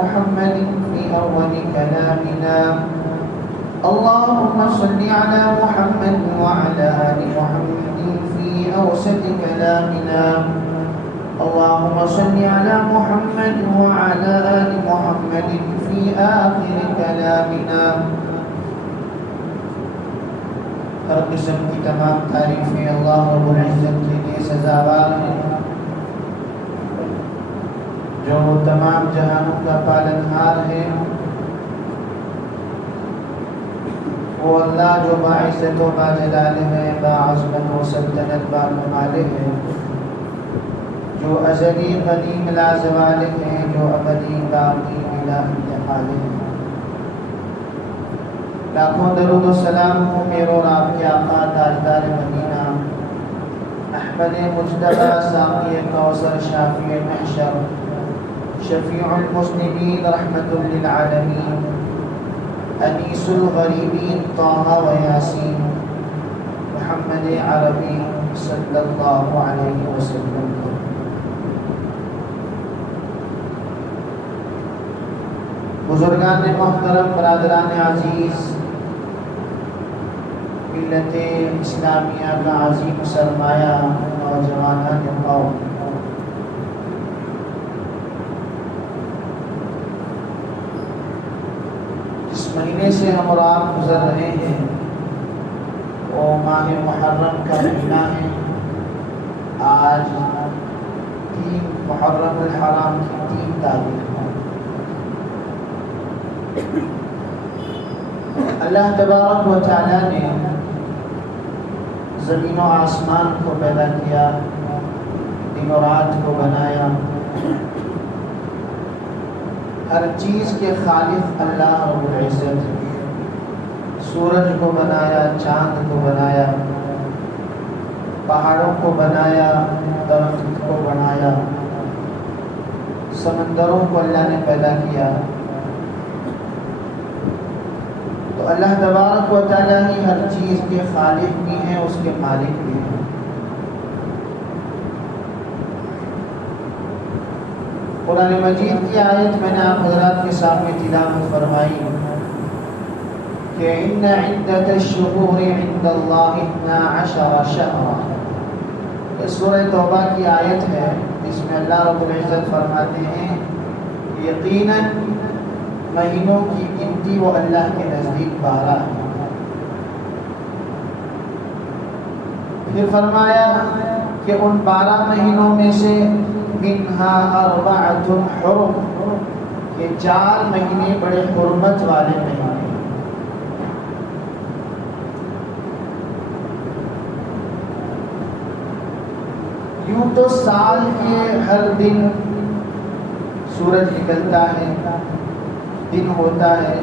محمد في أول كلامنا. اللهم صل على محمد وعلى آل محمد في أوسط كلامنا. اللهم صل على محمد وعلى آل محمد في آخر كلامنا. ہر قسم کی تمام تعریفیں اللہ رب العزت کے لیے سزاوار ہیں، جو تمام جہانوں کا پالنہار ہے۔ وہ اللہ جو باعزت و باجلال ہے، باعظمت و سلطنت باممالک ہے، جو ازلی قدیم لا زوال ہے، جو ابدی باقی بلا انتقال ہے۔ لاکھوں درود و سلام ہو میرے اور آپ کے آقا تاجدار مدینہ احمد مجتبی ساقی کوثر شافی محشر شفیع المذنبین رحمت للعالمین انیس الغریبین طہ و یاسین محمد عربی صلی اللہ علیہ وسلم۔ بزرگان محترم، برادران عزیز، ملت اسلامیہ کا عظیم سرمایہ نوجوانان قوم، جس مہینے سے ہم اور آپ گزر رہے ہیں وہ ماہ محرم کا مہینہ ہے۔ آج 3 محرم الحرام کی 3 تاریخ ہے۔ اللہ تبارک و تعالی نے زمین و آسمان کو پیدا کیا، دن و رات کو بنایا۔ ہر چیز کے خالق اللہ رب العزت، سورج کو بنایا، چاند کو بنایا، پہاڑوں کو بنایا، درخت کو بنایا، سمندروں کو اللہ نے پیدا کیا۔ تو اللہ تبارک و تعالی ہی ہر چیز کے خالق بھی ہیں، اس کے مالک بھی ہیں۔ قرآن مجید کی آیت میں نے آپ حضرات کے سامنے تلاوت فرمائی کہ ان عدت الشہور عند اللہ 12 شہرا۔ یہ سورہ توبہ کی آیت ہے، جس میں اللہ رب العزت فرماتے ہیں یقیناً مہینوں کی گنتی وہ اللہ کے نزدیک 12 ہے۔ پھر فرمایا کہ ان 12 مہینوں میں سے منہا 4 حرم، یہ 4 مہینے بڑے حرمت والے مہینے۔ یوں تو سال کے ہر دن سورج نکلتا ہے، دن ہوتا ہے،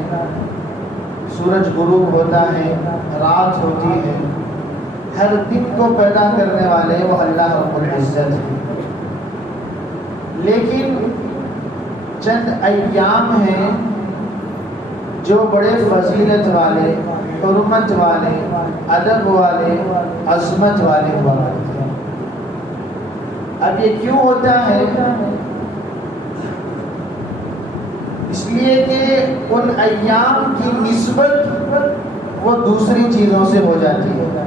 سورج غروب ہوتا ہے، رات ہوتی ہے۔ ہر دن کو پیدا کرنے والے وہ اللہ رب العزت ہے۔ لیکن چند ایام ہیں جو بڑے فضیلت والے، حرمت والے، ادب والے، عظمت والے ہوا کرتے ہیں۔ اب یہ کیوں ہوتا ہے؟ اس لیے کہ ان ایام کی نسبت وہ دوسری چیزوں سے ہو جاتی ہے۔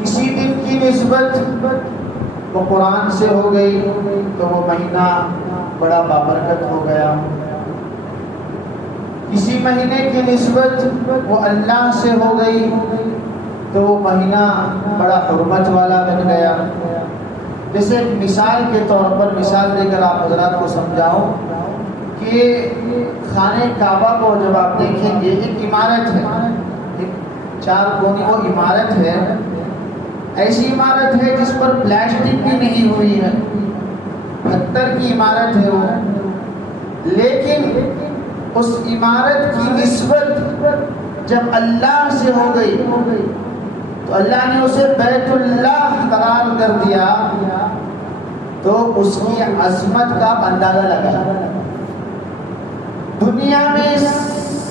کسی دن کی نسبت وہ قرآن سے ہو گئی تو وہ مہینہ بڑا بابرکت ہو گیا۔ کسی مہینے کی نسبت وہ اللہ سے ہو گئی تو وہ مہینہ بڑا حرمت والا بن گیا۔ جیسے ایک مثال کے طور پر مثال دے کر آپ حضرات کو سمجھاؤں کہ خانہ کعبہ کو جب آپ دیکھیں گے ایک عمارت ہے، ایک 4 کونی وہ عمارت ہے، ایسی عمارت ہے جس پر پلاسٹک بھی نہیں ہوئی ہے، پتھر کی عمارت ہے وہ، لیکن اس عمارت کی نسبت جب اللہ سے ہو گئی تو اللہ نے اسے بیت اللہ قرار کر دیا، تو اس کی عظمت کا اندازہ لگا۔ دنیا میں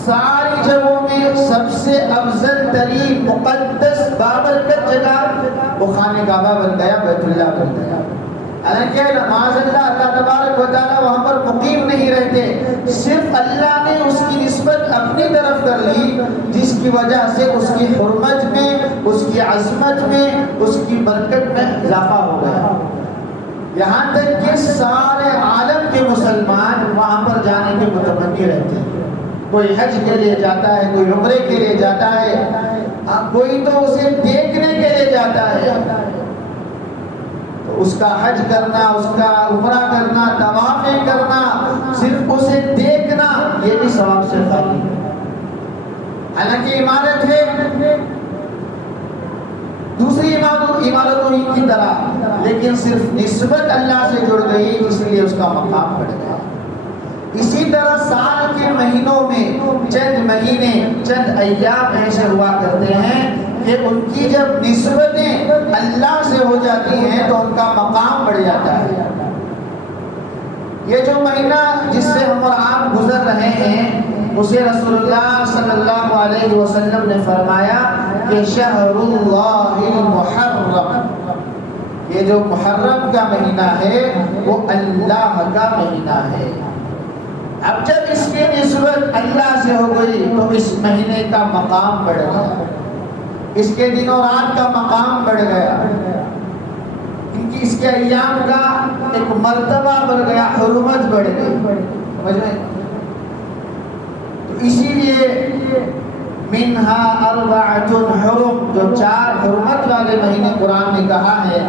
ساری جگہوں میں سب سے افضل ترین مقدس بابرکت جگہ وہ خانہ کعبہ بن گیا، بیت اللہ بن گیا۔ حالانکہ نماز اللہ تبارک و تعالیٰ وہاں پر مقیم نہیں رہتے، صرف اللہ نے اس کی نسبت اپنی طرف کر لی، جس کی وجہ سے اس کی حرمت میں، اس کی عظمت میں، اس کی برکت میں اضافہ ہو گیا، یہاں تک کہ سارے عالم کے مسلمان وہاں پر جانے کے متمنی رہتے ہیں۔ کوئی حج کے لیے جاتا ہے، کوئی عمرے کے لیے جاتا ہے، کوئی تو اسے دیکھنے کے لیے جاتا ہے، تو اس کا حج کرنا، اس کا عمرہ کرنا، طوافیں کرنا، صرف اسے دیکھنا، یہ بھی ثواب سے خالی ہے۔ حالانکہ عمارت ہے دوسری عمارتوں کی طرح، لیکن صرف نسبت اللہ سے جڑ گئی، اس لیے اس کا مقام بڑھ گیا۔ اسی طرح سال کے مہینوں میں چند مہینے، چند ایام ایسے ہوا کرتے ہیں کہ ان کی جب نسبتیں اللہ سے ہو جاتی ہیں تو ان کا مقام بڑھ جاتا ہے۔ یہ جو مہینہ جس سے ہم اور آپ گزر رہے ہیں، اسے رسول اللہ صلی اللہ علیہ وسلم نے فرمایا کہ شہر اللہ المحرم، یہ جو محرم کا مہینہ ہے وہ اللہ کا مہینہ ہے۔ اب جب اس کی نسبت اللہ سے ہو گئی تو اس مہینے کا مقام بڑھ گیا، اس کے دن و رات کا مقام بڑھ گیا، اس کے ایام کا ایک مرتبہ بڑھ گیا، حرمت بڑھ گئی، سمجھ میں؟ تو اسی لیے منہا اربعۃ حرم، جو 4 حرمت والے مہینے قرآن نے کہا ہے،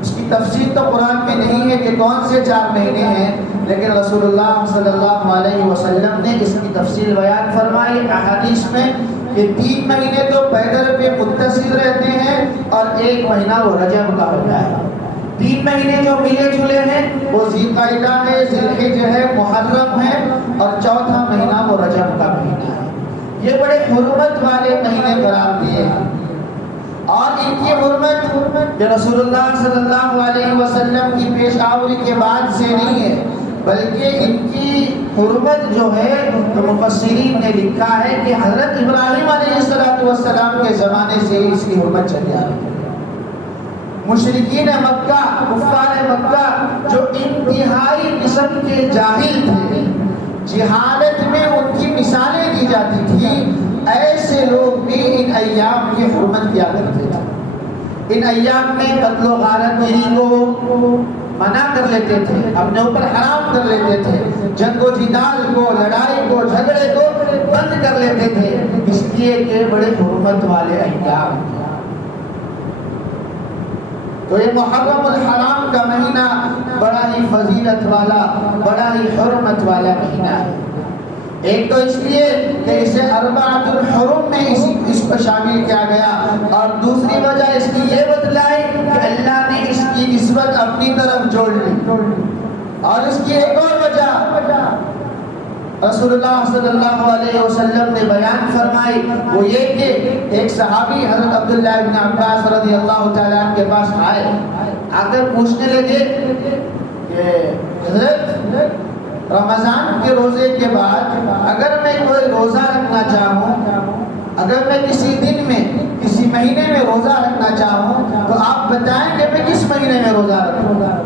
اس کی تفصیل تو قرآن میں نہیں ہے کہ کون سے 4 مہینے ہیں، لیکن رسول اللہ صلی اللہ علیہ وسلم نے اس کی تفصیل بیان فرمائی احادیث میں کہ 3 مہینے تو پیدر پہ متصل رہتے ہیں اور 1 مہینہ وہ رجب کا ہوتا ہے۔ 3 مہینے جو ملے جلے ہیں وہ ذی القعدہ ہے، ذی الحجہ ہے، محرم ہے، اور 4تھا مہینہ وہ رجب کا مہینہ ہے۔ یہ بڑے حرمت والے مہینے قرار دیے ہیں، اور ان کی حرمت کہ رسول اللہ صلی اللہ علیہ وسلم کی پیش آوری کے بعد سے نہیں ہے، بلکہ ان کی حرمت جو ہے تو مفسرین نے لکھا ہے کہ حضرت ابراہیم علیہ السلام کے زمانے سے اس کی حرمت چلی آ رہی ہے۔ مشرکین مکہ، کفار مکہ جو انتہائی قسم کے جاہل تھے، جہالت میں ان کی مثالیں دی جاتی تھی، ایسے لوگ بھی ان ایام کی حرمت کیا کرتے تھے۔ ان ایام میں قتل و غارت گیری کو منع کر لیتے تھے، اپنے اوپر حرام کر لیتے تھے، جنگ و جدال کو، لڑائی کو، جھگڑے کو بند کر لیتے تھے، اس لیے کہ بڑے حرمت والے ایام تھے۔ تو یہ محرم الحرام کا مہینہ بڑا ہی فضیلت والا، بڑا ہی حرمت والا مہینہ ہے۔ ایک تو اس لیے کہ اسے اربعۃ الحرم میں اس کو شامل کیا گیا، اور دوسری وجہ اس کی یہ بتلائی کہ اللہ نے اس کی نسبت اپنی طرف جوڑ لی، اور اس کی ایک اور وجہ رسول اللہ صلی اللہ علیہ وسلم نے بیان فرمائی، وہ یہ کہ ایک صحابی حضرت عبداللہ بن عباس رضی اللہ تعالیٰ عنہ کے پاس آئے، آ کر پوچھنے لگے کہ حضرت رمضان کے روزے کے بعد اگر میں کوئی روزہ رکھنا چاہوں، اگر میں کسی دن میں، کسی مہینے میں روزہ رکھنا چاہوں تو آپ بتائیں کہ میں کس مہینے میں روزہ رکھوں گا؟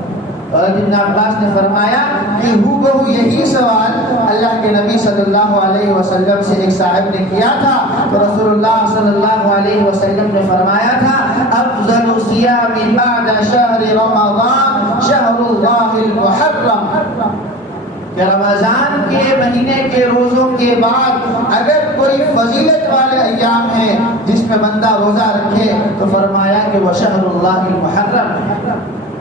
اور ابن عباس نے فرمایا کہ بہو یہی سوال اللہ کے نبی صلی اللہ علیہ وسلم سے ایک صاحب نے کیا تھا، تو رسول اللہ صلی اللہ علیہ وسلم نے فرمایا تھا افضل الصیام بعد شہر رمضان شہر اللہ المحرم، کہ رمضان کے مہینے کے روزوں کے بعد اگر کوئی فضیلت والے ایام ہیں جس میں بندہ روزہ رکھے تو فرمایا کہ وہ شہر اللہ المحرم ہے۔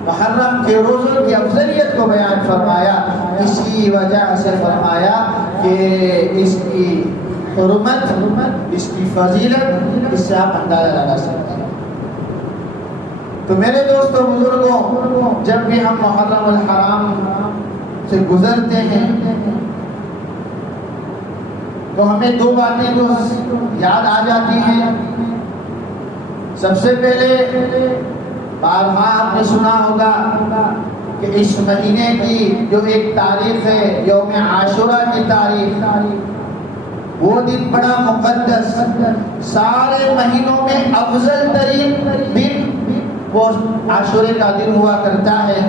محرم کے روزوں کی افضلیت کو بیان فرمایا، اسی وجہ سے فرمایا کہ اس کی حرمت، اس کی فضیلت، اس سے آپ اندازہ لگا سکتے ہیں۔ تو میرے دوستوں بزرگوں، جب بھی ہم محرم الحرام سے گزرتے ہیں تو ہمیں 2 باتیں تو یاد آ جاتی ہیں۔ سب سے پہلے بارہا آپ نے سنا ہوگا کہ اس مہینے کی جو ایک تاریخ ہے، یوم عاشورہ کی تاریخ، وہ دن بڑا مقدس، سارے مہینوں میں افضل ترین دن وہ عاشورے کا دن ہوا کرتا ہے،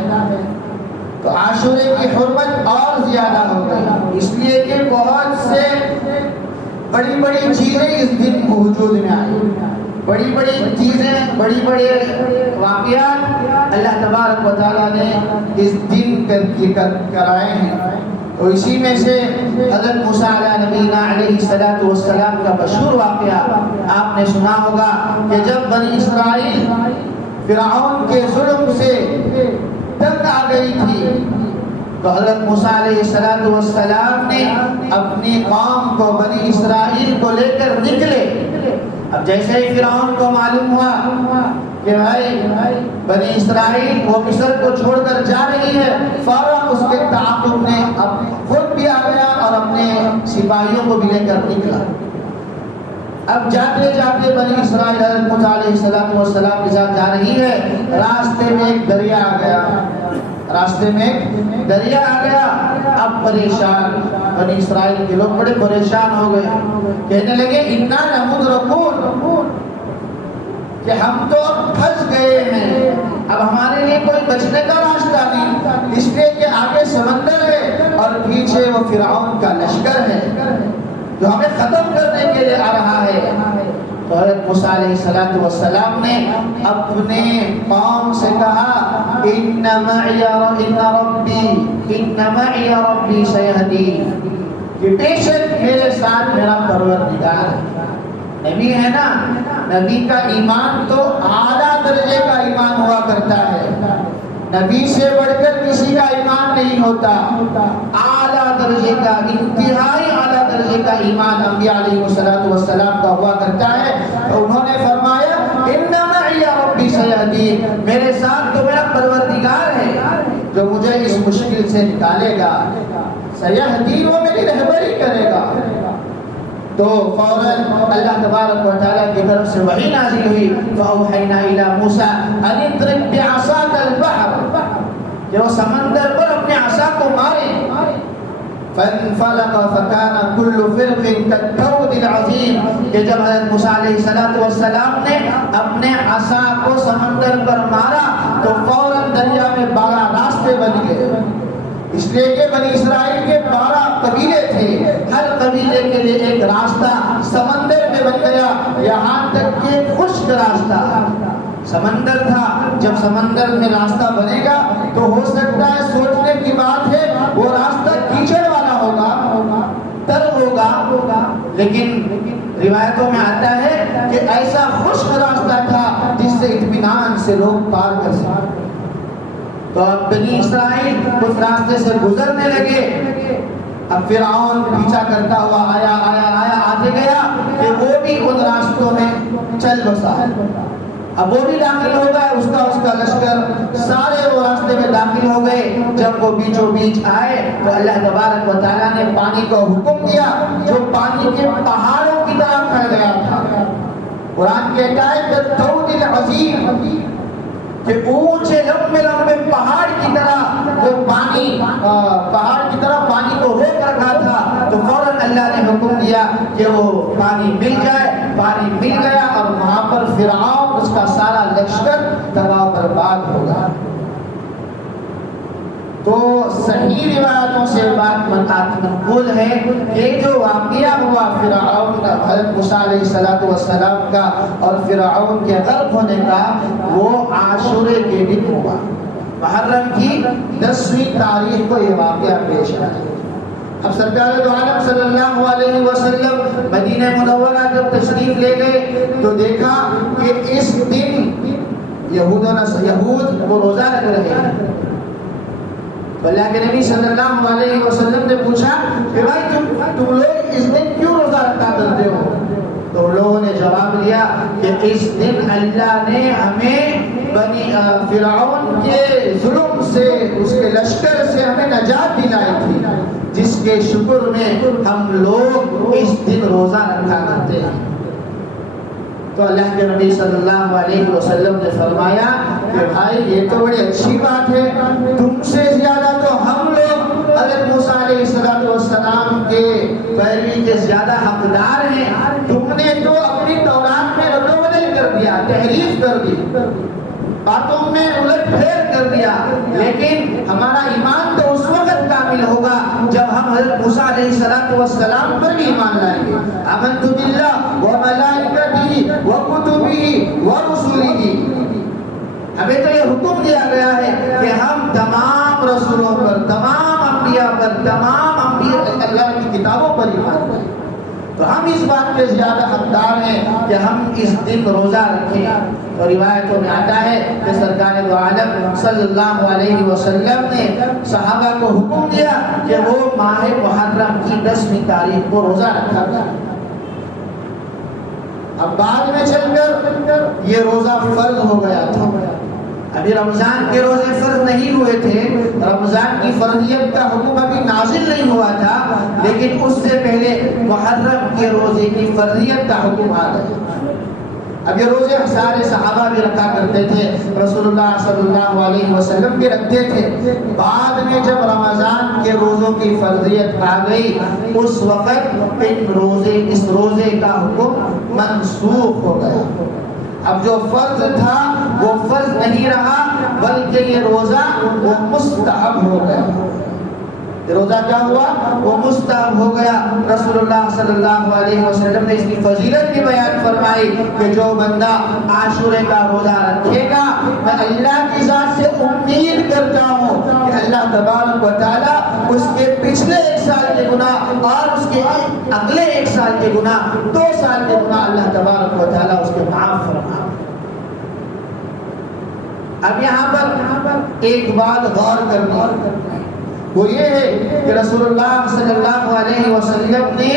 تو عاشورے کی حرمت اور زیادہ ہو گئی، اس لیے کہ بہت سے بڑی بڑی چیزیں اس دن وجود میں آئی، بڑی بڑی چیزیں، بڑی بڑے واقعات اللہ تبارک و تعالیٰ نے اس دن کرائے ہیں۔ تو اسی میں سے حضرت موسیٰ علیہ نبینا علیہ السلام کا مشہور واقعہ آپ نے سنا ہوگا کہ جب بنی اسرائیل فرعون کے ظلم سے تنگ آ گئی تھی تو حضرت موسیٰ علیہ السلام نے اپنی قوم کو، بنی اسرائیل کو لے کر نکلے۔ اب جیسے ہی فرعون کو معلوم ہوا کہ بھائی بنی اسرائیل وہ مصر کو چھوڑ کر جا رہی ہے، فوراً اس کے تعاقب میں اب خود بھی آ گیا اور اپنے سپاہیوں کو بھی لے کر نکلا۔ اب جاتے جاتے بنی اسرائیل حضرت موسیٰ علیہ السلام کے ساتھ جا رہی ہے، راستے میں ایک دریا آ گیا، راستے میں دریا آ گیا۔ اب پریشان بنی اسرائیل کے لوگ بڑے پریشان ہو گئے، کہنے لگے انا لمدرکون، کہ ہم تو اب پھنس گئے ہیں، اب ہمارے لیے کوئی بچنے کا راستہ نہیں، اس لیے کہ آگے سمندر ہے اور پیچھے وہ فرعون کا لشکر ہے جو ہمیں ختم کرنے کے لیے آ رہا ہے۔ تو حضرت موسیٰ علیہ السلام نے اپنے قوم سے کہا ان معی ربی سیہدین، کہ بے شک میرے ساتھ میرا پروردگار ہے۔ نبی ہے نا، نبی کا ایمان تو اعلیٰ درجے کا ایمان ہوا کرتا ہے، نبی سے بڑھ کر کسی کا ایمان نہیں ہوتا، اعلیٰ درجے کا، انتہائی اعلیٰ درجے کا ایمان انبیاء علیہ السلام کا ہوا کرتا ہے۔ تو انہوں نے فرمایا ان معی ربی سیہدین، میرے ساتھ تو میرا پروردگار ہے جو مجھے اس مشکل سے نکالے گا، سیہدین، وہ میری رہبری کرے گا۔ تو فوراً اللہ تبارک و تعالیٰ کی طرف سے وحی نازل ہوئی، فَأَوْحَيْنَا إِلَى مُوسَىٰ أَنِ اضْرِب بِّعَصَاكَ الْبَحْرَ، کہ وہ سمندر پر اپنے عصا کو مارے، فَانْفَلَقَ فَكَانَ كُلُّ فِرْقٍ كَالطَّوْدِ الْعَظِيمِ، کہ جب حضرت موسیٰ علیہ السلام نے اپنے عصا کو سمندر پر مارا تو فوراً دریا میں 12 راستے بن گئے، اس لیے کہ بنی اسرائیل کے 12 قبیلے تھے، ہر قبیلے کے لیے ایک راستہ سمندر میں بن گیا، یہاں تک کہ خشک راستہ سمندر تھا۔ جب سمندر میں راستہ بنے گا تو ہو سکتا ہے، سوچنے کی بات ہے، وہ راستہ کیچڑ والا ہوگا، تر ہوگا، لیکن روایتوں میں آتا ہے کہ ایسا خشک راستہ تھا جس سے اطمینان سے لوگ پار کر سکتے۔ تو اب بنی اسرائیل اس راستے سے گزرنے لگے، اب فرعون پیچھا کرتا ہوا آیا آتے گیا کہ وہ بھی ان راستوں میں چل بسا، اب وہ بھی داخل ہو گئے، اس کا لشکر سارے وہ راستے میں داخل ہو گئے۔ جب وہ بیچوں بیچ آئے تو اللہ تبارک و تعالیٰ نے پانی کو حکم دیا جو پانی کے پہاڑوں کی طرح پھیل گیا تھا۔ قرآن کہتا ہے کالطود العظیم، کہ اونچے لمبے پہاڑ کی طرح جو پانی کو روک رکھا تھا، تو فوراً اللہ نے حکم دیا کہ وہ پانی مل جائے، پانی مل گیا اور وہاں پر فرعون اس کا سارا لشکر تباہ و برباد ہوگا۔ تو صحیح روایتوں سے بات منقول ہے کہ جو واقعہ ہوا فرعون کا، حضرت موسیٰ علیہ السلام کا اور فرعون کے غرق ہونے کا، وہ عاشورے کے دن ہوا، محرم کی 10ویں تاریخ کو یہ واقعہ پیش آیا۔ اب سرکار دو عالم صلی اللہ علیہ وسلم مدینہ منورہ جب تشریف لے گئے تو دیکھا کہ اس دن یہود وہ روزہ رکھ رہے ہیں۔ تو اللہ کے نبی صلی اللہ علیہ وسلم نے پوچھا کہ بھائی تم لوگ اس دن کیوں روزہ رکھا کرتے ہو؟ تو لوگوں نے جواب دیا کہ اس دن اللہ نے ہمیں بنی فرعون کے ظلم سے، اس کے لشکر سے ہمیں نجات دلائی تھی، جس کے شکر میں ہم لوگ اس دن روزہ رکھا کرتے ہیں۔ تو اللہ کے نبی صلی اللہ علیہ وسلم نے فرمایا کہ بھائی یہ تو بڑی اچھی بات ہے، تم سے زیادہ تو ہم لوگ حضرت موسیٰ علیہ السلام کے پیروی کے زیادہ حقدار ہیں، تم نے تو اپنی تورات میں رد و بدل کر دیا، تحریف کر دی، باتوں میں الٹ پھیر کر دیا، لیکن ہمارا ایمان تو اس وقت کامل ہوگا جب ہم حضرت موسیٰ علیہ السلام پر بھی ایمان لائیں گے۔ آمنت باللہ و ملائکتہ و کتبہ و رسلہ، ہمیں تو یہ حکم دیا گیا ہے کہ ہم تمام رسولوں پر، تمام انبیاء پر، تمام اللہ کی کتابوں پر ایمان لائیں، تو ہم اس بات کے زیادہ حقدار ہیں کہ ہم اس دن روزہ رکھیں۔ اور روایتوں میں آتا ہے کہ سرکار دو عالم صلی اللہ علیہ وسلم نے صحابہ کو حکم دیا کہ وہ ماہ محرم کی 10ویں تاریخ کو روزہ رکھا تھا۔ اب بعد میں چل کر یہ روزہ فرض ہو گیا تھا، ابھی رمضان کے روزے فرض نہیں ہوئے تھے، رمضان کی فرضیت کا حکم ابھی نازل نہیں ہوا تھا، لیکن اس سے پہلے محرم کے روزے کی فرضیت کا حکم آ گیا۔ اب یہ روزے سارے صحابہ بھی رکھا کرتے تھے، رسول اللہ صلی اللہ علیہ وسلم بھی رکھتے تھے۔ بعد میں جب رمضان کے روزوں کی فرضیت آ گئی، اس وقت اس روزے کا حکم منسوخ ہو گیا۔ اب جو فرض تھا وہ فرض نہیں رہا، بلکہ یہ روزہ وہ مستحب ہو گیا۔ یہ روزہ کیا ہوا؟ وہ مستحب ہو گیا۔ رسول اللہ صلی اللہ علیہ وسلم نے اس کی فضیلت بھی بیان فرمائی کہ جو بندہ عاشورے کا روزہ رکھے گا، میں اللہ کی ذات سے امید کرتا ہوں کہ اللہ تبارک و تعالیٰ اس کے پچھلے 1 سال کے گناہ اور اس کے اگلے 1 سال کے گناہ، 2 سال کے گناہ اللہ تبارک و تعالیٰ اس کے معاف فرمائے۔ اب یہاں پر ایک بات غور کرنا، وہ یہ ہے کہ رسول اللہ صلی اللہ علیہ وسلم نے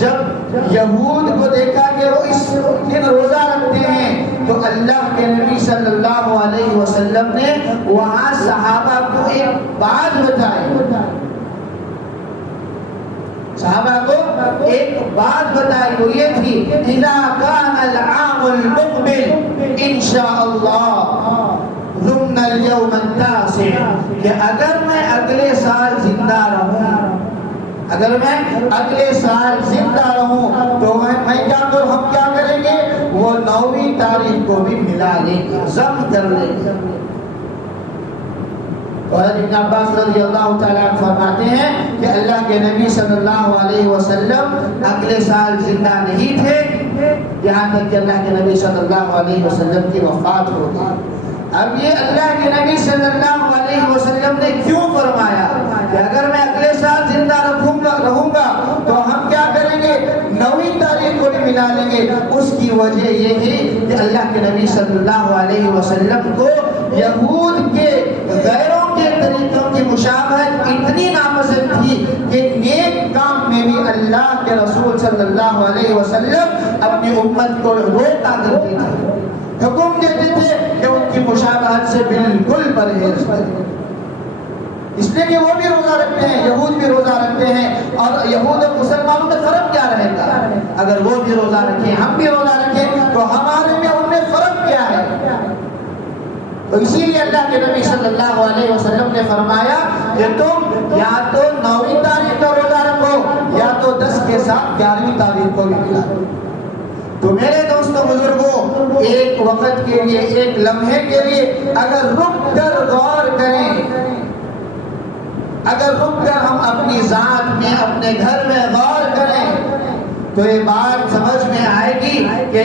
جب یہود کو دیکھا کہ وہ اس دن روزہ رکھتے ہیں، تو اللہ کے نبی صلی اللہ علیہ وسلم نے وہاں صحابہ کو ایک بات بتائی، صحابہ کو ایک بات بتائی، وہ یہ تھی اذا کان العام المقبل انشاءاللہ ضمن اليوم التاسع، کہ اگر میں اگلے سال زندہ رہوں، اگر میں اگلے سال زندہ رہوں تو میں کیا کروں، ہم کیا کریں گے، وہ 9ویں تاریخ کو بھی ملا لیں گے، ضم کر لیں گے۔ اور ابن عباس رضی اللہ تعالیٰ عنہ فرماتے ہیں کہ اللہ کے نبی صلی اللہ علیہ وسلم اگلے سال زندہ نہیں تھے، یہاں تک کہ اللہ کے نبی صلی اللہ علیہ وسلم کی وفات ہو گئی۔ اب یہ اللہ کے نبی صلی اللہ علیہ وسلم نے کیوں فرمایا کہ اگر میں اگلے سال زندہ رہوں گا تو ہم کیا کریں گے، 9ویں تاریخ کو بھی ملا لیں گے؟ اس کی وجہ یہ ہے کہ اللہ کے نبی صلی اللہ علیہ وسلم کو یہود کے غیروں کے طریقوں کی مشابہت اتنی ناپسند تھی کہ نیک کام میں بھی اللہ کے رسول صلی اللہ علیہ وسلم اپنی امت کو روکا کرتے تھے، حکم دیتے تھے کہ ان کی مشابہت سے بالکل پرہیز کریں، اس لیے کہ وہ بھی روزہ رکھتے ہیں، یہود بھی روزہ رکھتے ہیں، اور یہود اور مسلمانوں میں فرق کیا رہے گا؟ اگر وہ بھی روزہ رکھیں، ہم بھی روزہ رکھیں، تو ہمارے میں ان میں فرق کیا ہے؟ تو اسی لیے اللہ کے نبی صلی اللہ علیہ وسلم نے فرمایا کہ تم یا تو 9ویں تاریخ کا روزہ رکھو یا تو 10 کے ساتھ 11ویں تاریخ کو بھی ملا دو۔ تو میرے دوستوں بزرگوں، ایک وقت کے لیے، ایک لمحے کے لیے اگر رک کر غور کریں، اگر رک کر ہم اپنی ذات میں، اپنے گھر میں غور کریں، تو یہ بات سمجھ میں آئے گی کہ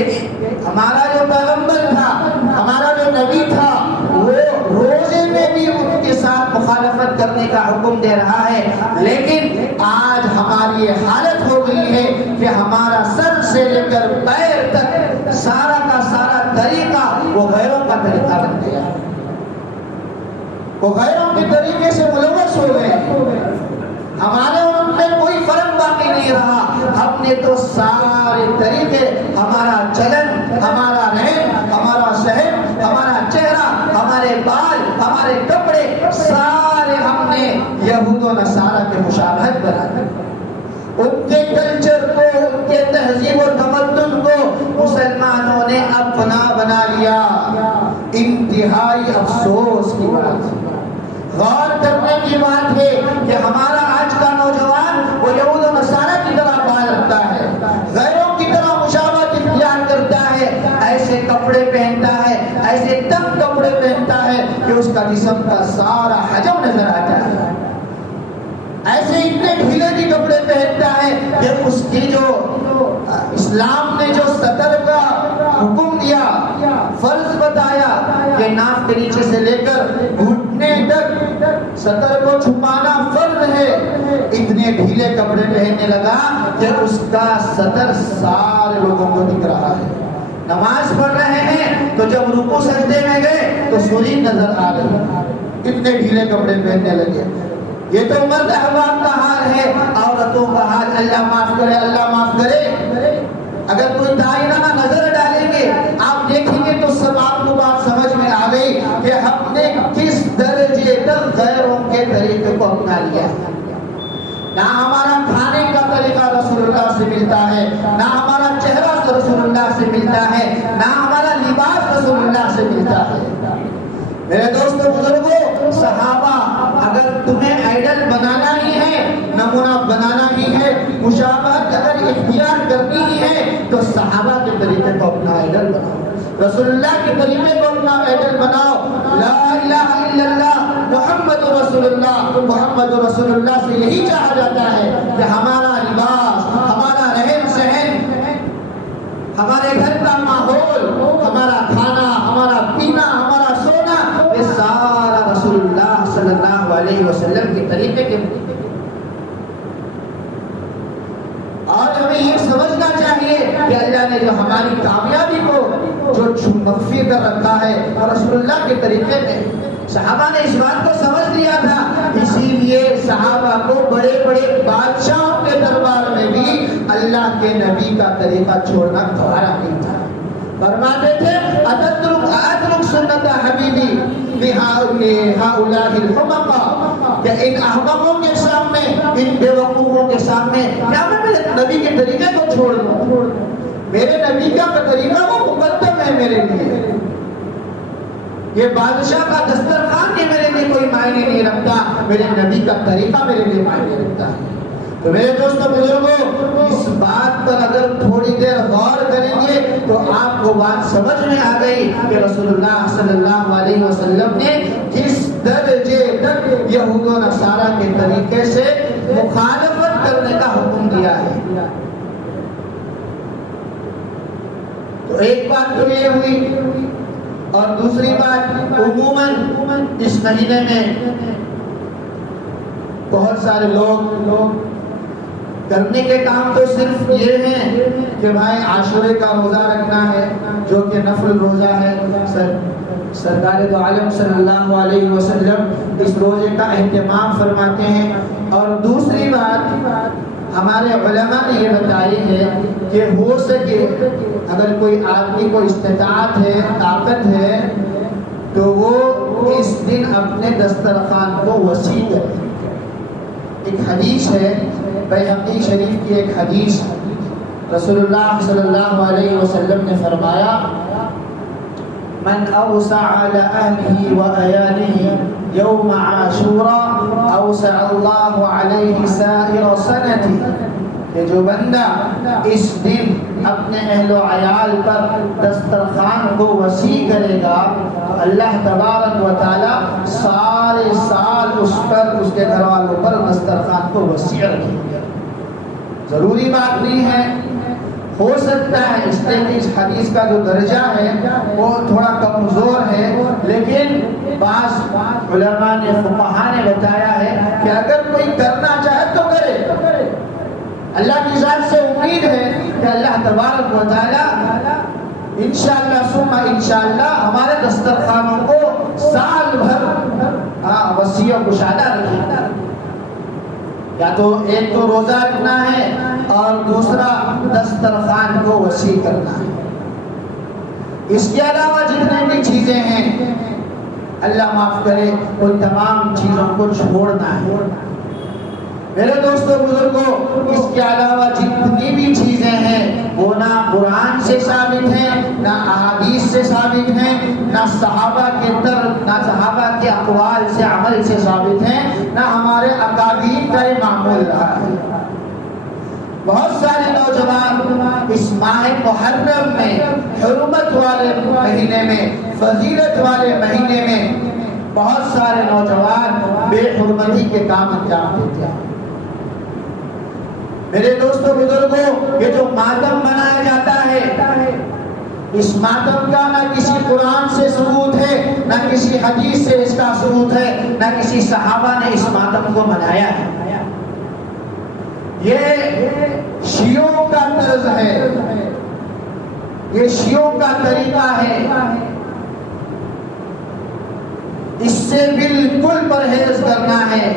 ہمارا جو پیغمبر تھا، ہمارا جو نبی تھا، وہ روزے میں بھی ان کے ساتھ مخالفت کرنے کا حکم دے رہا ہے، لیکن آج ہماری یہ حالت ہو گئی ہے کہ ہمارا سر سے لے کر پیر تک سارا کا سارا طریقہ وہ غیروں کا طریقہ بن گیا، وہ غیروں کے طریقے سے ملوث ہو گئے، ہمارے ان میں کوئی فرق باقی نہیں رہا۔ ہم نے تو سارے طریقے، ہمارا چلن، ہمارا رہن، ہمارا سہن، ہمارا چہرہ، ہمارے بال، ہمارے کپڑے، سارے ہم نے یہود و نصارہ کے مشابہت بنا دی، ان کے کلچر کو، ان کے تہذیب و تمدن کو مسلمانوں نے اپنا بنا لیا۔ انتہائی افسوس کی بات، غور کرنے کی بات ہے کہ ہمارا آج کا نوجوان وہ یہود و نصارہ کی طرح بال رکھتا ہے، غیروں کی طرح مشابہت اختیار کرتا ہے، ایسے کپڑے پہنتا ہے، ایسے تنگ کپڑے کہ اس کا جسم کا سارا حجم نظر آتا ہے. ایسے اتنے ڈھیلے کے کپڑے پہنتا ہے کہ اس کی جو اسلام نے جو سطر کا حکم دیا، فرض بتایا کہ ناف کے نیچے سے لے کر گھٹنے تک سطر کو چھپانا فرض ہے، اتنے ڈھیلے کپڑے پہننے لگا کہ اس کا سطر سارے لوگوں کو دکھ رہا ہے. نماز پڑھ رہے ہیں تو جب رکوع سجدے میں گئے تو سوری نظر آ رہی، اتنے ڈھیلے کپڑے پہننے لگے. یہ تو مرد احباب کا حال ہے. عورتوں کا حال اللہ معاف کرے، اللہ معاف کرے. اگر کوئی دائرہ نظر ڈالیں گے آپ دیکھیں گے تو سب آپ کو بات سمجھ میں آ گئی کہ ہم نے کس درجے تک غیروں کے طریقے کو اپنا لیا. نہ ہمارا کھانے کا طریقہ رسول اللہ سے ملتا ہے، نہ ہمارا چہرہ رسول اللہ سے ملتا ہے، نہ ہمارا لباس رسول اللہ سے ملتا ہے. میرے دوستو بزرگوں، صحابہ اگر تمہیں آئیڈل بنانا ہی ہے، نمونہ بنانا ہی ہے، مشابہت اگر اختیار کرنی ہی ہے تو صحابہ کے طریقے کو اپنا آئیڈل بناؤ، رسول اللہ کے طریقے کو اپنا آئیڈل بناؤ. لا الہ الا اللہ محمد رسول اللہ، محمد رسول اللہ سے یہی چاہا جاتا ہے کہ ہمارا لباس، ہمارا رہن سہن، ہمارے گھر کا ماحول، ہمارا کھانا، ہمارا پینا، ہمارا سونا، یہ سارا رسول اللہ صلی اللہ علیہ وسلم کے طریقے کے. اور ہمیں یہ سمجھنا چاہیے کہ اللہ نے جو ہماری کامیابی کو جو مخفی کر رکھا ہے رسول اللہ کے طریقے میں. صحابہ نے اس بات کو سمجھ لیا تھا، اسی لیے صحابہ کو بڑے بڑے بادشاہوں کے دربار میں بھی اللہ کے نبی کا طریقہ چھوڑنا گوارا نہیں تھا. فرماتے تھے اترک سنت حبیبی بہؤلاء الحمقاء، کہ ان احمقوں کے سامنے، ان بے وقوفوں کے سامنے کیا میں میرے نبی کے طریقے کو چھوڑ دوں؟ میرے نبی کا طریقہ وہ مقدم ہے میرے لیے. یہ بادشاہ کا دسترخوان یہ میرے لیے کوئی معنی نہیں رکھتا، میرے نبی کا طریقہ میرے لیے معنی رکھتا ہے. تو میرے دوستو بزرگوں، اس بات پر اگر تھوڑی دیر غور کریں گے تو آپ کو بات سمجھ میں آ گئی کہ رسول اللہ صلی اللہ علیہ وسلم نے کس درجے تک یہود و نصارہ کے طریقے سے مخالفت کرنے کا حکم دیا ہے. تو ایک بات تو یہ ہوئی، اور دوسری بات عموماً اس مہینے میں بہت سارے لوگ کرنے کے کام تو صرف یہ ہیں کہ بھائی عاشورے کا روزہ رکھنا ہے جو کہ نفل روزہ ہے. سرکار دو عالم صلی اللہ علیہ وسلم اس روزے کا اہتمام فرماتے ہیں. اور دوسری بات ہمارے علماء نے یہ بتائی ہے کہ ہو سکے اگر کوئی آدمی کو استطاعت ہے، طاقت ہے، تو وہ اس دن اپنے دسترخوان کو وسیع کرے. ایک حدیث ہے بیہقی شریف کی ایک حدیث، رسول اللہ صلی اللہ علیہ وسلم نے فرمایا من اوسع على اهله وعياله يوم عاشوراء اوسع الله عليه سائر سنته، کہ جو بندہ اس دن اپنے اہل و عیال پر دسترخوان کو وسیع کرے گا اللہ تبارک و تعالی سارے سال اس پر، اس کے گھر والوں پر دسترخوان کو وسیع رکھیں گے. ضروری بات نہیں ہے، ہو سکتا ہے اس لیے کہ اس حدیث کا جو درجہ ہے وہ تھوڑا کمزور ہے، لیکن بعض علماء نے، فقہاء نے بتایا ہے کہ اگر کوئی کرنا چاہے تو کرے. اللہ کی ذات سے امید ہے کہ اللہ تبارک و تعالی انشاءاللہ ثم انشاءاللہ ہمارے دسترخوانوں کو سال بھر وسیع و کشادہ رکھیں گے. یا تو ایک تو روزہ رکھنا ہے اور دوسرا دسترخوان کو وسیع کرنا ہے. اس کے علاوہ جتنے بھی چیزیں ہیں اللہ معاف کرے ان تمام چیزوں کو چھوڑنا ہے. میرے دوستو بزرگوں، اس کے علاوہ جتنی بھی چیزیں ہیں وہ نہ قرآن سے ثابت ہیں، نہ احادیث سے ثابت ہیں، نہ صحابہ کے اقوال سے، عمل سے ثابت ہیں، نہ ہمارے اکابر کا یہ معمول رہا ہے. بہت سارے نوجوان اس ماہ محرم میں، حرمت والے مہینے میں، فضیلت والے مہینے میں بہت سارے نوجوان بے حرمتی کے کام انجام دیتے ہیں۔ میرے دوستوں بزرگوں، یہ جو ماتم منایا جاتا ہے، اس ماتم کا نہ کسی قرآن سے ثبوت ہے، نہ کسی حدیث سے اس کا ثبوت ہے، نہ کسی صحابہ نے اس ماتم کو منایا ہے۔ یہ شیعوں کا طرز ہے، یہ شیعوں کا طریقہ ہے، اس سے بالکل پرہیز کرنا ہے۔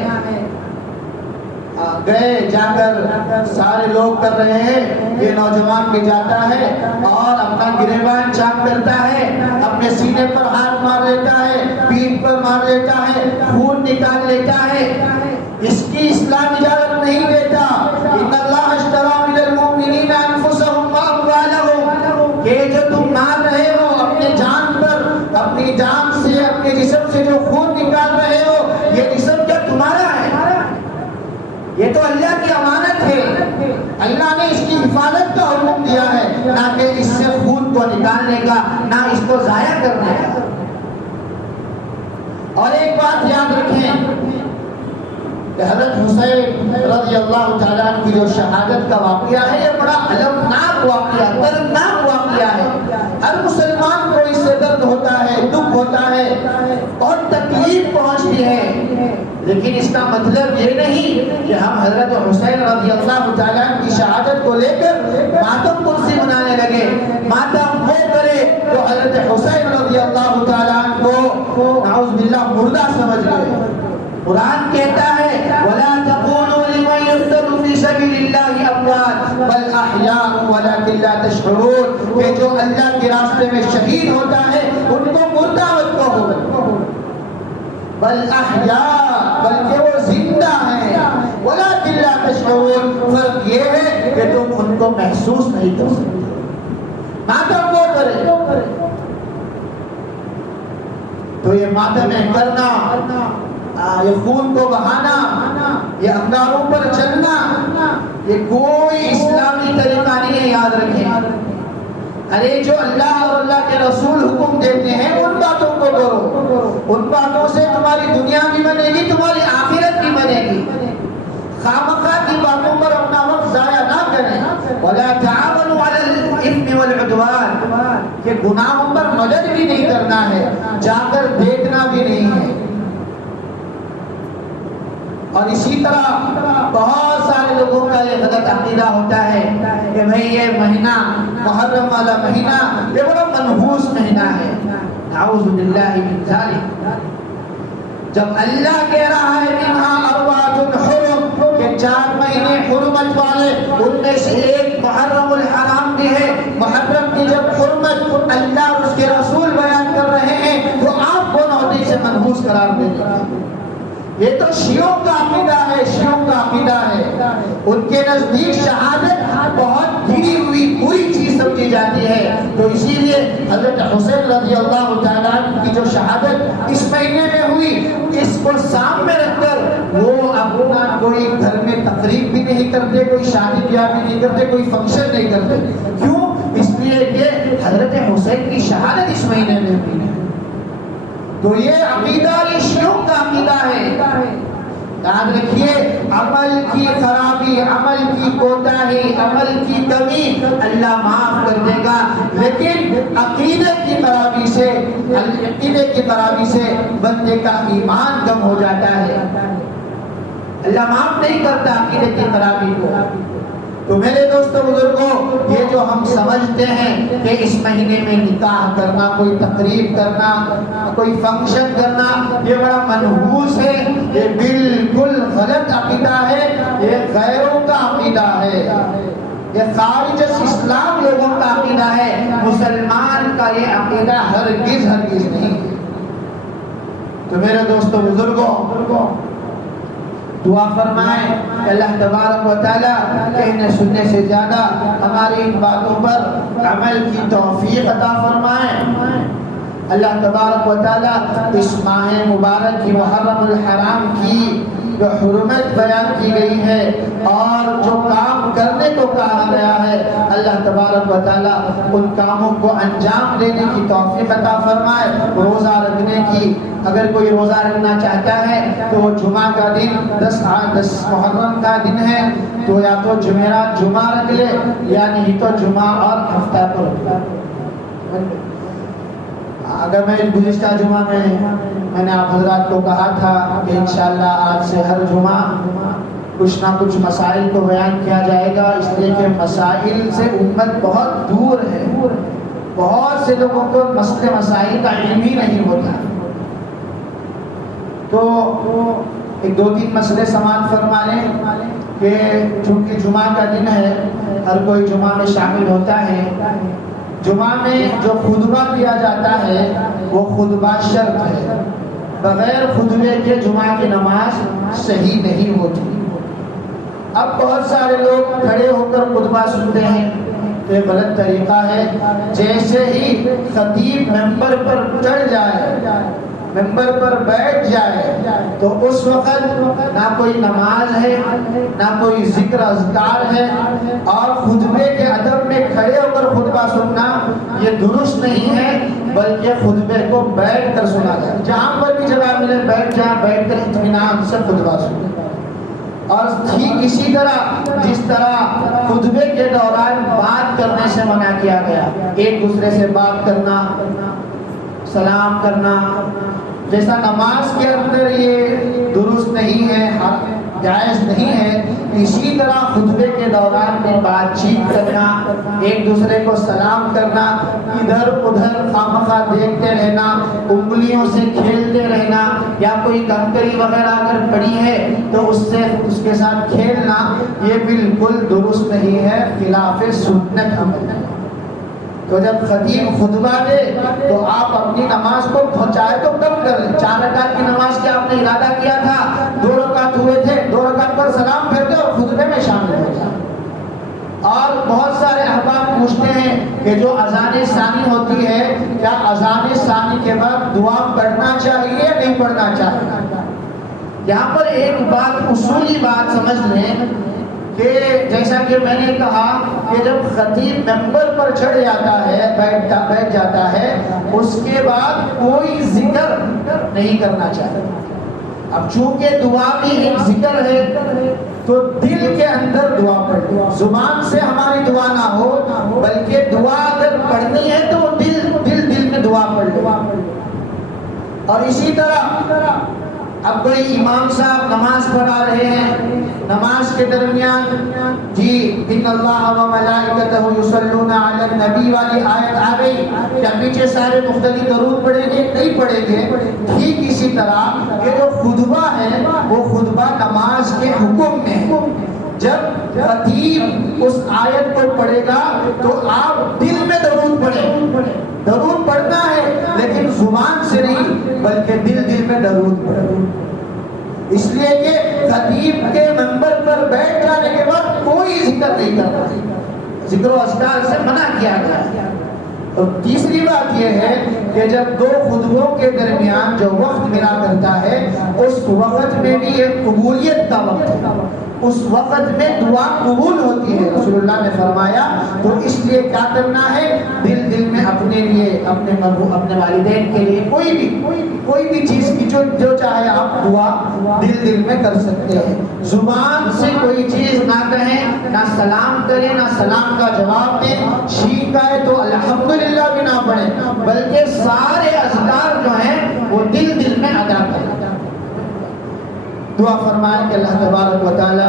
گئے جا کر سارے لوگ کر رہے ہیں، یہ نوجوان بھی جاتا ہے اور اپنا گریبان چاک کرتا ہے، اپنے سینے پر ہاتھ مار لیتا ہے، پیٹھ پر مار لیتا ہے، خون نکال لیتا ہے۔ اس کی اسلام اجازت نہیں دیتا۔ ان اللہ اشترى من المؤمنین انفسهم واموالهم، کہ جو تم مار رہے ہو اپنے جان پر، اپنی جان سے، اپنے جسم سے جو خون نکال رہے ہو، یہ جسم کیا تمہارا ہے؟ یہ تو اللہ کی امانت ہے، اللہ نے اس کی حفاظت کا حکم دیا ہے، نہ کہ اس سے خون کو نکالنے کا، نہ اس کو ضائع کرنے کا۔ اور ایک بات یاد رکھیں کہ حضرت حسین رضی اللہ تعالیٰ عنہ کی جو شہادت کا واقعہ ہے، یہ بڑا المناک واقعہ، دردناک واقعہ ہے۔ ہر مسلمان کو اس سے درد ہوتا ہے، دکھ ہوتا ہے اور تکلیف پہنچتی ہے، لیکن اس کا مطلب یہ نہیں کہ ہم حضرت حسین رضی اللہ تعالیٰ عنہ کی شہادت کو لے کر ماتم پرسی منانے لگے۔ ماتم وہ کرے جو حضرت حسین رضی اللہ تعالیٰ عنہ کو نعوذ باللہ مردہ سمجھ لے۔ قرآن کہتا ہے وَلَا تَقُولُوا لِمَنْ يُقْتَلُ فِي سَبِيلِ اللَّهِ أَمْوَاتٌ بَلْ أَحْيَاءٌ وَلَكِنْ لَا تَشْعُرُونَ، کہ جو اللہ کے راستے میں شہید ہوتا ہے ان کو مردہ مت کہو، بل احیاء، بلکہ وہ زندہ ہیں، وَلَكِنْ لَا تَشْعُرُونَ، فرق یہ ہے کہ تم ان کو محسوس نہیں کر سکتے۔ ماتم وہ کرے، تو یہ ماتم کرنا، یہ خون کو بہانا، یہ انگاروں پر چلنا، یہ کوئی اسلامی طریقہ نہیں ہے، یاد رکھیں۔ ارے جو اللہ اور اللہ کے رسول حکم دیتے ہیں ان باتوں کو کرو، ان باتوں سے تمہاری دنیا بھی بنے گی، تمہاری آخرت بھی بنے گی۔ خامخواہ کی باتوں پر اپنا وقت ضائع نہ کریں۔ وَلَا تَعَاوَنُوا عَلَى الْإِثْمِ وَالْعُدْوَانِ، کہ گناہوں پر مدد بھی نہیں کرنا ہے، جا کر دیکھنا بھی نہیں ہے۔ اور اسی طرح بہت سارے لوگوں کا یہ غلط عقیدہ ہوتا ہے کہ بھئی یہ مہینہ محرم والا مہینہ یہ بڑا منحوس مہینہ ہے، نعوذ باللہ من ذالک۔ جب اللہ کہہ رہا ہے منہا اربعۃ حرم، کہ 4 مہینے حرمت والے، ان میں سے ایک محرم الحرام بھی ہے، محرم کی جب حرمت اللہ اور اس کے رسول بیان کر رہے ہیں تو آپ کو نوٹی سے منحوس قرار دے دیں۔ یہ تو شیعوں کا عقیدہ ہے، شیعوں کا عقیدہ ہے۔ ان کے نزدیک شہادت بہت گری ہوئی بری چیز سمجھی جاتی ہے، تو اسی لیے حضرت حسین رضی اللہ تعالیٰ عنہ کی جو شہادت اس مہینے میں ہوئی، اس کو سامنے رکھ کر وہ اپنا کوئی گھر میں تقریب بھی نہیں کرتے، کوئی شادی بیاہ بھی نہیں کرتے، کوئی فنکشن نہیں کرتے۔ کیوں؟ اس لیے کہ حضرت حسین کی شہادت اس مہینے میں ہوئی ہے۔ تو یہ عقیدہ یہ شیعوں کا عقیدہ ہے۔ یاد رکھیے، عمل کی خرابی، عمل کی کوتاہی، عمل کی کمی اللہ معاف کر دے گا، لیکن عقیدے کی خرابی سے، عقیدے کی خرابی سے بندے کا ایمان کم ہو جاتا ہے۔ اللہ معاف نہیں کرتا عقیدے کی خرابی کو۔ تو میرے دوستو بزرگوں، یہ جو ہم سمجھتے ہیں کہ اس مہینے میں نکاح کرنا، کوئی تقریب کرنا، کوئی فنکشن کرنا، یہ بڑا منحوس ہے، یہ بالکل غلط عقیدہ ہے، یہ غیروں کا عقیدہ ہے، یہ خارج اسلام لوگوں کا عقیدہ ہے۔ مسلمان کا یہ عقیدہ ہرگز ہرگز نہیں ہے۔ تو میرے دوستو بزرگوں، دعا فرمائیں کہ اللہ تبارک و تعالیٰ کہنے سننے سے زیادہ ہماری ان باتوں پر عمل کی توفیق عطا فرمائیں۔ اللہ تبارک و تعالیٰ اس ماہ مبارک کی محرم الحرام کی جو حرمت بیان کی گئی ہے اور جو کام کرنے کو کہا گیا ہے، اللہ تبارک و تعالیٰ ان کاموں کو انجام دینے کی توفیق عطا فرمائے۔ روزہ رکھنے کی، اگر کوئی روزہ رکھنا چاہتا ہے تو وہ جمعہ کا دن 10 محرم کا دن ہے تو یا تو جمعرات جمعہ رکھ لے یا نہیں تو جمعہ اور ہفتہ کو رکھ لے۔ اگر میں گزشتہ جمعہ میں نے آپ حضرات کو کہا تھا کہ انشاءاللہ آج سے ہر جمعہ کچھ نہ کچھ مسائل کو بیان کیا جائے گا، اس لیے کہ مسائل سے امت بہت دور ہے، بہت سے لوگوں کو مسئلے مسائل کا علم ہی نہیں ہوتا۔ تو ایک 2-3 مسئلے سماعت فرما لیں کہ چونکہ جمعہ کا دن ہے، ہر کوئی جمعہ میں شامل ہوتا ہے۔ جمعہ میں جو خطبہ کیا جاتا ہے وہ خطبہ شرط ہے، بغیر خطبے کے جمعہ کی نماز صحیح نہیں ہوتی۔ اب بہت سارے لوگ کھڑے ہو کر خطبہ سنتے ہیں تو یہ غلط طریقہ ہے۔ جیسے ہی خطیب ممبر پر چڑھ جائے، ممبر پر بیٹھ جائے تو اس وقت نہ کوئی نماز ہے، نہ کوئی ذکر اذکار ہے، اور خطبے کے ادب میں کھڑے ہو کر خطبہ سننا یہ درست نہیں ہے، بلکہ خطبے کو بیٹھ کر سنا جائے۔ جہاں پر بھی جگہ ملے بیٹھ جائیں، بیٹھ کر اطمینان سے خطبہ سنیں۔ اور ٹھیک اسی طرح جس طرح خطبے کے دوران بات کرنے سے منع کیا گیا، ایک دوسرے سے بات کرنا، سلام کرنا، جیسا نماز کے اندر یہ درست نہیں ہے، جائز نہیں ہے، اسی طرح خطبے کے دوران میں بات چیت کرنا، ایک دوسرے کو سلام کرنا، ادھر ادھر خامخواہ دیکھتے رہنا، انگلیوں سے کھیلتے رہنا، یا کوئی کنکری وغیرہ اگر پڑی ہے تو اس کے ساتھ کھیلنا، یہ بالکل درست نہیں ہے، خلاف سنت عمل ہے۔ تو جب خطیب خطبہ دے تو آپ اپنی نماز کو چاہے تو کم کر لیں۔ 4 رکعت کی نماز کے آپ نے ارادہ کیا تھا، 2 رکعت ہوئے تھے، 2 رکعت پر سلام پھر دے اور خطبے میں شامل ہو جائے۔ اور بہت سارے احباب پوچھتے ہیں کہ جو اذان ثانی ہوتی ہے، کیا اذان ثانی کے بعد دعا پڑھنا چاہیے یا نہیں پڑھنا چاہیے؟ یہاں پر ایک بات، اصولی بات سمجھ لیں کہ جیسا کہ میں نے کہا کہ جب خطیب ممبر پر چڑھ جاتا ہے، بیٹھ جاتا ہے، اس کے بعد کوئی ذکر نہیں کرنا چاہیے۔ اب چونکہ دعا بھی ایک ذکر ہے تو دل کے اندر دعا پڑھیں، زبان سے ہماری دعا نہ ہو، بلکہ دعا اگر پڑھنی ہے تو دل میں دعا پڑھ لو۔ اور اسی طرح اب کوئی امام صاحب نماز پڑھا رہے ہیں، نماز کے درمیان جی ان اللہ و ملائکتہ یصلون علی النبی والی آیت آ گئی، کیا پیچھے سارے مختلف درود پڑھیں گے؟ نہیں پڑھیں گے۔ ٹھیک اسی طرح کہ جو خطبہ ہے وہ خطبہ نماز کے حکم میں ہے۔ جب خطیب اس آیت کو پڑھے گا تو آپ دل میں درود پڑھیں، درود پڑھنا ہے لیکن زبان سے نہیں بلکہ دل میں درود پڑھیں، اس لیے کہ خطیب کے منبر پر بیٹھ جانے کے بعد کوئی ذکر نہیں کرنا، ذکر و اذکار سے منع کیا گیا ہے۔ اور تیسری بات یہ ہے کہ جب 2 خطبوں کے درمیان جو وقت ملا کرتا ہے اس وقت میں بھی ایک قبولیت کا وقت ہے، اس وقت میں دعا قبول ہوتی ہے، رسول اللہ نے فرمایا۔ تو اس لیے کیا کرنا ہے، دل میں اپنے لیے، اپنے والدین کے لیے کوئی بھی چیز کی جو چاہے آپ دعا دل میں کر سکتے ہیں۔ زبان سے کوئی چیز نہ کہیں، نہ سلام کریں، نہ سلام کا جواب دیں، چھینک آئے تو الحمدللہ بھی نہ پڑھیں، بلکہ سارے اذکار جو ہیں وہ دل میں ادا کریں۔ دعا فرمائیں کہ اللہ تبارک و تعالی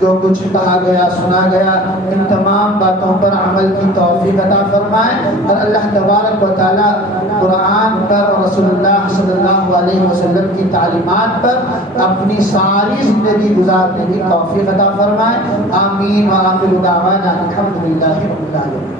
جو کچھ کہا گیا سنا گیا ان تمام باتوں پر عمل کی توفیق عطا فرمائے، اور اللہ تبارک و تعالی قرآن پر اور رسول اللہ صلی اللہ علیہ وسلم کی تعلیمات پر اپنی ساری زندگی گزارنے کی توفیق عطا فرمائے۔ آمین وآخر دعوانا الحمدللہ رب العالمین۔